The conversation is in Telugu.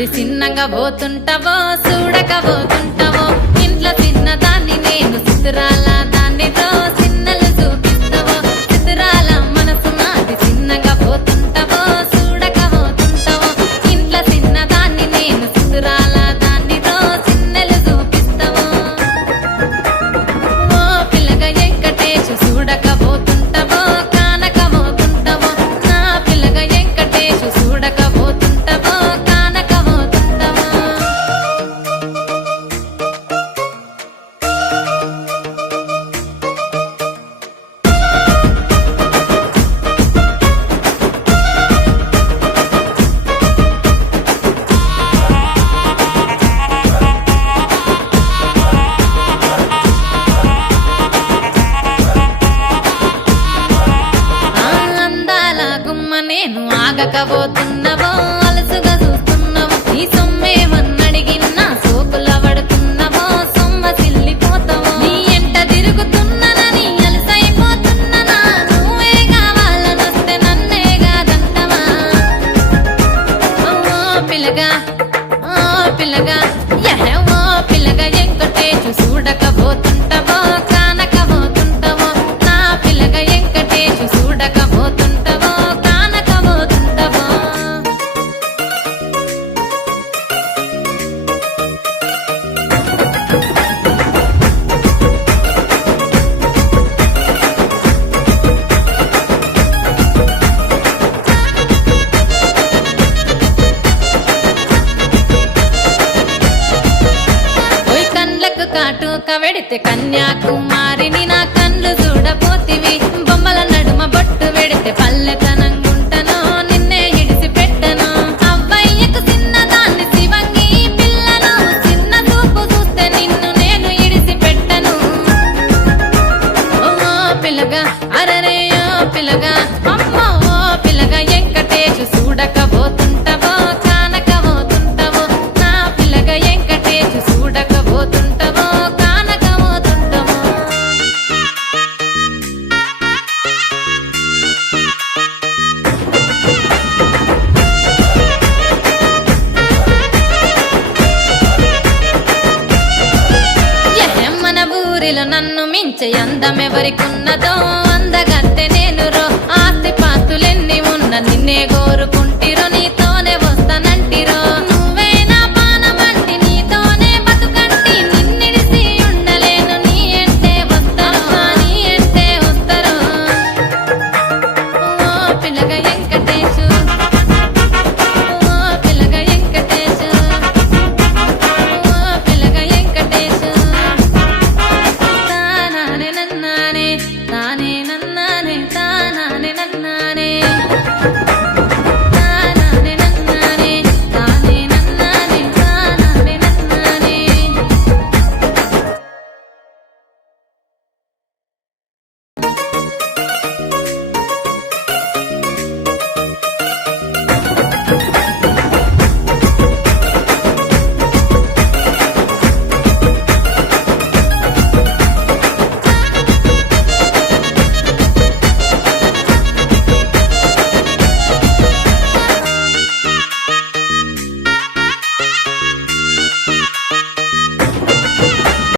నాది చిన్నగా పోతుంటావో చూడకపోతుంటావో ఇంట్లో చిన్నదాన్ని నేను సిద్ధురాల దాన్నితో చిన్నలు చూపిస్తావో సిద్ధురాల మనసు నాది చిన్నగా పోతుంటావో చూడకపోతుంటావో ఇంట్లో చిన్నదాన్ని నేను సిద్ధురాల దాన్నితో చిన్నలు చూపిస్తావో ఓ పిల్లగా వెంకటేశు చూడకపోతుంటావో కానకపోతుంటావో నా పిల్లగా వెంకటేశు చూడకపోతుంటావో కానకపోతుంటావో అందాల గుమ్మ నేను ఆగకపోతున్నావో అలసుగా చూస్తున్నావో నీ సొమ్మేమన్నడిగినా సోకుల పడుతున్నావో సొమ్మ సిల్లిపోతావో నీ ఎంట తిరుగుతున్నానని అలసైపోతున్నానా నువ్వే కావాలనొస్తే నన్నే కాదంటవా ఓ పిల్లగా ఓ పిల్లగా ఓ పిల్లగా వెంకటేశు చూడకపోతుంటావో కానకపోతుంటావో నా పిల్లగా వెంకటేశు చూడకపోతుంటావో కానకపోతుంటావో ఓయ్ కండ్లకు కాటుక వెడితే కన్యాకుమారిని నా కండ్లు చూడపోతివి బొమ్మల నడుమ బొట్టు వెడితే పల్లెతనంగుంటను నిన్నే ఇడిసి పెట్టను అవ్వయ్యకు చిన్నదాన్ని శివంగి పిల్లను చిన్న చూపు చూస్తే నిన్ను నేను ఇడిసి పెట్టను ఓ పిల్లగా అరరే ఓ పిల్లగా అమ్మో ఓ పిల్లగా వెంకటేశు చూడకపోతుంటావో కానకపోతుంటావో నా పిల్లగా వెంకటేశు చూడకపోతుంటావో కానకపోతుంటావో మన ఊరిలో నన్ను మించే అందమెవరికున్నదో అందగత్తె నేను రో ఆస్తి పాస్తులెన్ని ఉన్న నిన్నే